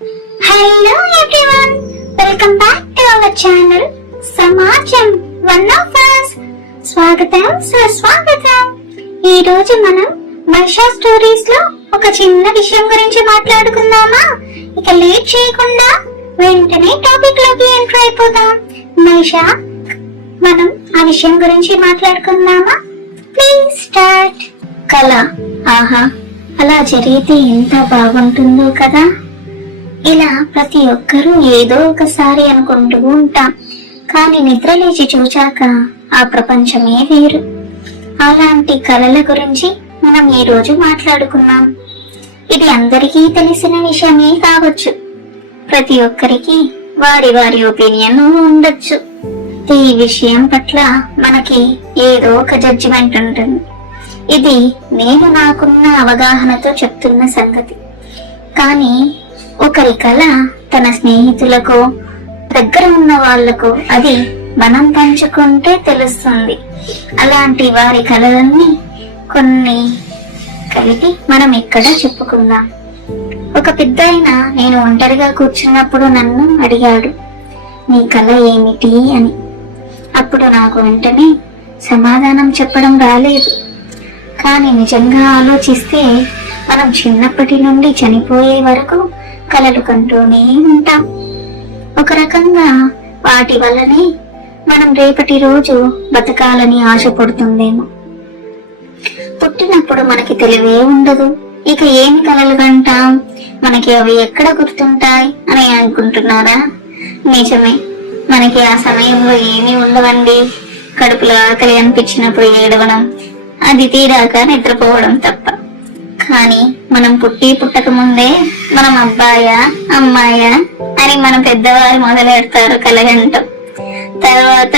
Hello everyone, welcome back to our channel సమాజం one of us. స్వాగతం సుస్వాగతం. ఈ రోజు మనం మైషా స్టోరీస్ లో ఒక చిన్న విషయం గురించి మాట్లాడుకుందామా? ఇక లేట్ చేయకుండా వెంటనే టాపిక్ లోకి ఎంటర్ అయిపోదాం. మైషా, మనం ఆ విషయం గురించి మాట్లాడుకుందామా? Please start. కళ, ఆహా, అలా జరిగితే ఎంత బాగుంటుందో కదా. ఇలా ప్రతి ఒక్కరూ ఏదో ఒకసారి అనుకుంటూ ఉంటాం, కానీ నిద్ర లేచి చూచాక ఆ ప్రపంచమే వేరు. అలాంటి కళల గురించి మనం ఈ రోజు మాట్లాడుకున్నాం. ఇది అందరికీ తెలిసిన విషయమే కావచ్చు. ప్రతి ఒక్కరికి వారి వారి ఒపీనియన్ ఉండొచ్చు. ఈ విషయం పట్ల మనకి ఏదో ఒక జడ్జిమెంట్ ఉంటుంది. ఇది నేను నాకున్న అవగాహనతో చెప్తున్న సంగతి. కానీ ఒకరి కళ తన స్నేహితులకు, దగ్గర ఉన్న వాళ్లకు అది మనం పంచుకుంటే తెలుస్తుంది. అలాంటి వారి కళలన్నీ కొన్ని కలిపి మనం ఇక్కడ చెప్పుకుందాం. ఒక పెద్దాయన నేను ఒంటరిగా కూర్చున్నప్పుడు నన్ను అడిగాడు, నీ కళ ఏమిటి అని. అప్పుడు నాకు వెంటనే సమాధానం చెప్పడం రాలేదు. కానీ నిజంగా ఆలోచిస్తే మనం చిన్నప్పటి నుండి చనిపోయే వరకు కలలు కంటూనే ఉంటాం. ఒక రకంగా వాటి వల్లనే మనం రేపటి రోజు బతకాలని ఆశపడుతుందేమో. పుట్టినప్పుడు మనకి తెలివే ఉండదు, ఇక ఏమి కలలు కంటాం, మనకి అవి ఎక్కడ గుర్తుంటాయి అని అనుకుంటున్నారా? నిజమే, మనకి ఆ సమయంలో ఏమీ ఉండవండి. కడుపులో ఆకలి అనిపించినప్పుడు ఏడవడం, అది తీరాక నిద్రపోవడం తప్ప. కానీ మనం పుట్టక ముందే మనం అబ్బాయా అమ్మాయా అని మన పెద్దవారు మొదలెడతారు కలగంటం. తర్వాత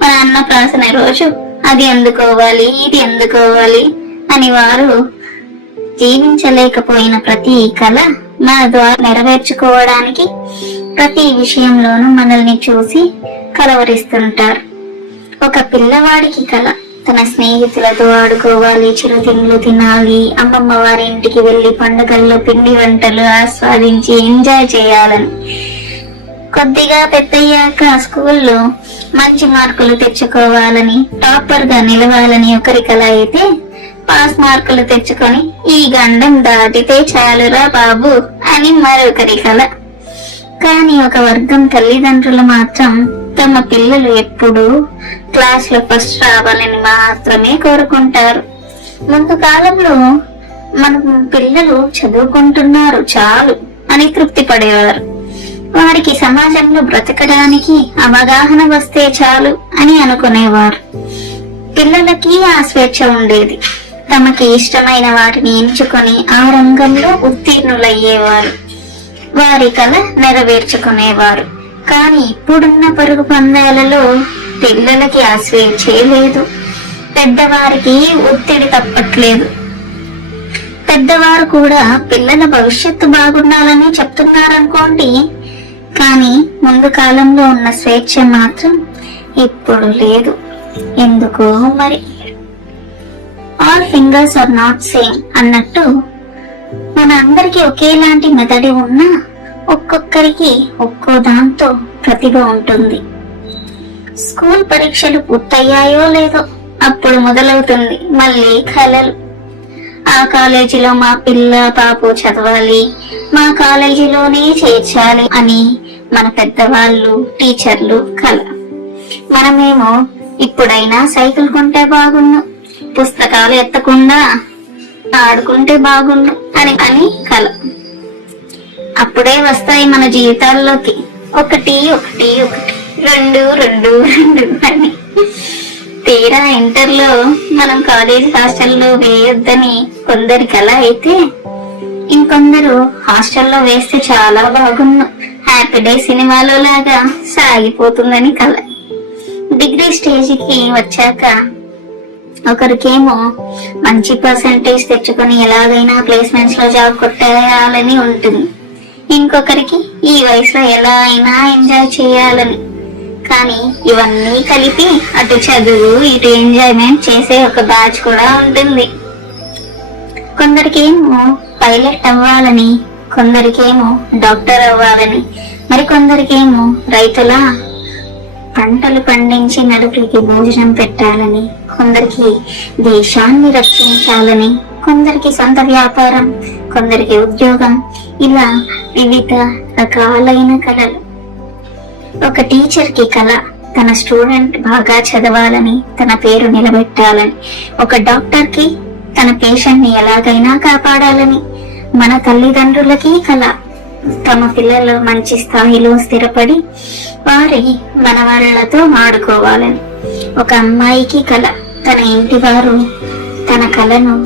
మన అన్నప్రాసన రోజు అది అందుకోవాలి, ఇది అందుకోవాలి అని వారు జీవించలేకపోయిన ప్రతి కళ మన ద్వారా నెరవేర్చుకోవడానికి ప్రతి విషయంలోనూ మనల్ని చూసి కలవరిస్తుంటారు. ఒక పిల్లవాడికి కళ తన స్నేహితులతో ఆడుకోవాలి, చిరుతిండ్లు తినాలి, అమ్మమ్మ వారి ఇంటికి వెళ్లి పండుగల్లో పిండి వంటలు ఆస్వాదించి ఎంజాయ్ చేయాలని. కొద్దిగా పెద్దయ్యాక స్కూల్లో మంచి మార్కులు తెచ్చుకోవాలని, టాపర్ గా నిలవాలని ఒకరి కళ అయితే, పాస్ మార్కులు తెచ్చుకొని ఈ గండం దాటితే చాలురా బాబు అని మరొకరి కళ. కానీ ఒక వర్గం తల్లిదండ్రులు మాత్రం తమ పిల్లలు ఎప్పుడూ క్లాస్ లో ఫస్ట్ రావాలని మాత్రమే కోరుకుంటారు. ముందు కాలంలో మన పిల్లలు చదువుకుంటున్నారు చాలు అని తృప్తి పడేవారు. వారికి సమాజంలో బ్రతకడానికి అవగాహన వస్తే చాలు అని అనుకునేవారు. పిల్లలకి ఆ స్వేచ్ఛ ఉండేది. తమకి ఇష్టమైన వాటిని ఎంచుకొని ఆ రంగంలో ఉత్తీర్ణులయ్యేవారు, వారి కళ నెరవేర్చుకునేవారు. కానీ ఇప్పుడున్న పరుగు పందాలలో పిల్లలకి ఆ స్వేచ్ఛే లేదు. పెద్దవారికి ఒత్తిడి తప్పట్లేదు. పెద్దవారు కూడా పిల్లల భవిష్యత్తు బాగుండాలని చెప్తున్నారనుకోండి, కానీ ముందు కాలంలో ఉన్న స్వేచ్ఛ మాత్రం ఇప్పుడు లేదు. ఎందుకో మరి. All fingers are not same అన్నట్టు మన అందరికి ఒకేలాంటి మెదడు ఉన్నా ఒక్కొక్కరికి ఒక్కో దాంతో ప్రతిభ ఉంటుంది. స్కూల్ పరీక్షలు పూర్తయ్యాయో లేదో అప్పుడు మొదలవుతుంది మళ్ళీ కలలు. ఆ కాలేజీలో మా పిల్ల పాపు చదవాలి, మా కాలేజీలోనే చేర్చాలి అని మన పెద్దవాళ్ళు, టీచర్లు కల. మనమేమో ఇప్పుడైనా సైకిల్ కొంటే బాగున్ను, పుస్తకాలు ఎత్తకుండా ఆడుకుంటే బాగున్ను అని కల. అప్పుడే వస్తాయి మన జీవితాల్లోకి ఒకటి ఒకటి ఒకటి, రెండు రెండు రెండు అని. తీరా ఇంటర్లో మనం కాలేజ్ హాస్టల్లో వేయొద్దని కొందరి కళ అయితే, ఇంకొందరు హాస్టల్లో వేస్తే చాలా బాగున్ను, హ్యాపీ డే సినిమాలో లాగా సాగిపోతుందని కళ. డిగ్రీ స్టేజ్కి వచ్చాక ఒకరికేమో మంచి పర్సంటేజ్ తెచ్చుకొని ఎలాగైనా ప్లేస్మెంట్స్ లో జాబ్ కొట్టేయాలని ఉంటుంది. ఇంకొకరికి ఈ వయసులో ఎలా అయినా ఎంజాయ్ చేయాలని. కానీ ఇవన్నీ కలిపి అటు చదువు, ఇటు ఎంజాయ్మెంట్ చేసే ఒక బ్యాచ్ కూడా ఉంటుంది. కొందరికేమో పైలట్ అవ్వాలని, కొందరికేమో డాక్టర్ అవ్వాలని, మరికొందరికేమో రైతుల పంటలు పండించి నలుగురికి భోజనం పెట్టాలని, కొందరికి దేశాన్ని రక్షించాలని, కొందరికి సొంత వ్యాపారం, కొందరికి ఉద్యోగం, ఇలా వివిధ రకాలైన కళలు. ఒక టీచర్ కి కళ తన స్టూడెంట్ బాగా చదవాలని, తన పేరు నిలబెట్టాలని. ఒక డాక్టర్ కి తన పేషెంట్ ని ఎలాగైనా కాపాడాలని. మన తల్లిదండ్రులకి కళ తమ పిల్లలు మంచి స్థాయిలో స్థిరపడి వారి మనవాళ్లతో ఆడుకోవాలని. ఒక అమ్మాయికి కళ తన ఇంటి వారు తన కళను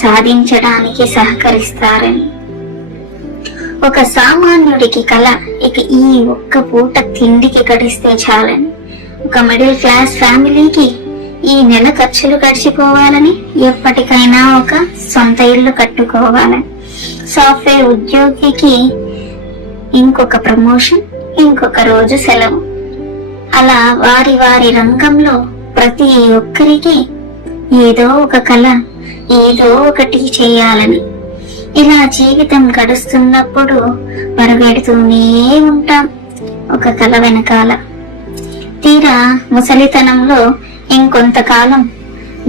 సాధించడానికి సహకరిస్తారని. ఒక సామాన్యుడికి కళ ఇక ఈ ఒక్క పూట తిండికి గడిస్తే చాలని. ఒక మిడిల్ క్లాస్ ఫ్యామిలీకి ఈ నెల ఖర్చులు గడిచిపోవాలని, ఎప్పటికైనా ఒక సొంత ఇల్లు కట్టుకోవాలని. సాఫ్ట్వేర్ ఉద్యోగికి ఇంకొక ప్రమోషన్, ఇంకొక రోజు సెలవు. అలా వారి వారి రంగంలో ప్రతి ఒక్కరికి ఏదో ఒక కళ, ఏదో ఒకటి చేయాలని. ఇలా జీవితం గడుస్తున్నప్పుడు పరిగెడుతూనే ఉంటాం ఒక కళ వెనకాల. తీరా ముసలితనంలో ఇంకొంతకాలం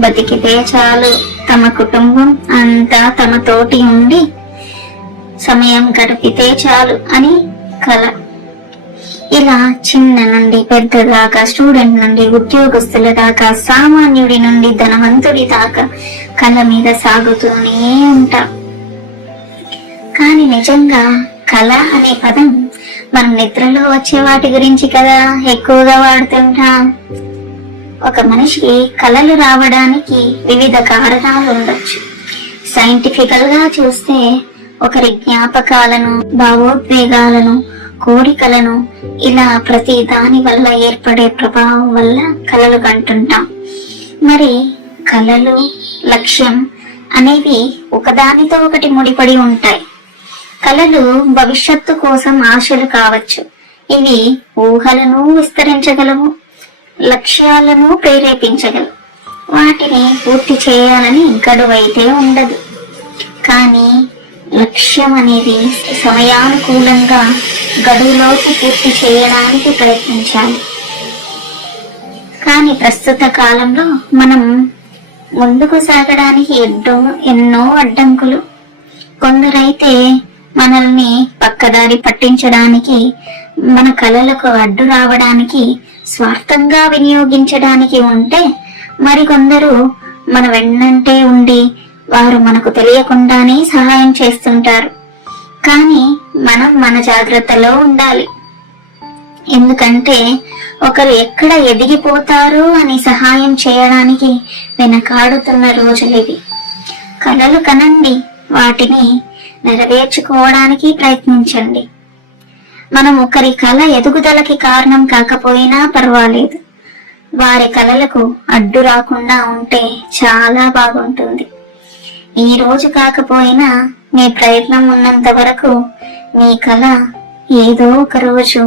బతికితే చాలు, తమ కుటుంబం అంతా తమ తోటి ఉండి సమయం గడిపితే చాలు అని కళ. ఇలా చిన్న నుండి పెద్ద దాకా, స్టూడెంట్ నుండి ఉద్యోగస్తుల దాకా, సామాన్యుడి నుండి ధనవంతుడి దాకా కళ మీద సాగుతూనే ఉంటాం. కానీ నిజంగా కళ అనే పదం మనం నిద్రలో వచ్చే వాటి గురించి కదా ఎక్కువగా వాడుతుంటాం. ఒక మనిషికి కళలు రావడానికి వివిధ కారణాలు ఉండొచ్చు. సైంటిఫికల్ గా చూస్తే ఒకరి జ్ఞాపకాలను, భావోద్వేగాలను, కోరికలను, ఇలా ప్రతి దాని వల్ల ఏర్పడే ప్రభావం వల్ల కళలు కంటుంటాం. మరి కళలు, లక్ష్యం అనేవి ఒకదానితో ఒకటి ముడిపడి ఉంటాయి. కళలు భవిష్యత్తు కోసం ఆశలు కావచ్చు. ఇవి ఊహలను విస్తరించగలవు, లక్ష్యాలను ప్రేరేపించగలవు. వాటిని పూర్తి చేయాలని గడువైతే ఉండదు. కానీ లక్ష్యం అనేది సమయానుకూలంగా గడువులోకి పూర్తి చేయడానికి ప్రయత్నించాలి. కానీ ప్రస్తుత కాలంలో మనం ముందుకు సాగడానికి ఎన్నో అడ్డంకులు. కొందరైతే మనల్ని పక్కదారి పట్టించడానికి, మన కళలకు అడ్డు రావడానికి, స్వార్థంగా వినియోగించడానికి ఉంటే, మరికొందరు మన వెన్నంటే ఉండి వారు మనకు తెలియకుండానే సహాయం చేస్తుంటారు. కానీ మనం మన జాగ్రత్తలో ఉండాలి. ఎందుకంటే ఒకరు ఎక్కడ ఎదిగిపోతారో అని సహాయం చేయడానికి వెనకాడుతున్న రోజులివి. కలలు కనండి, వాటిని నెరవేర్చుకోవడానికి ప్రయత్నించండి. మనం ఒకరి కళ ఎదుగుదలకి కారణం కాకపోయినా పర్వాలేదు, వారి కళలకు అడ్డు రాకుండా ఉంటే చాలా బాగుంటుంది. ఈ రోజు కాకపోయినా మీ ప్రయత్నం ఉన్నంత వరకు మీ కళ ఏదో ఒక రోజు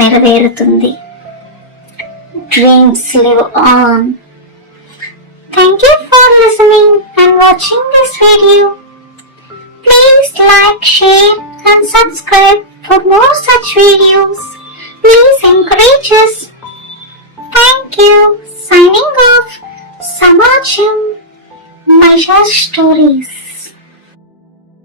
నెరవేరుతుంది. Dreams live on. Thank you for listening and watching this video. Please like, share and subscribe for more such videos. Please encourage us. Thank you. Signing off. Samacham. Maisha Stories.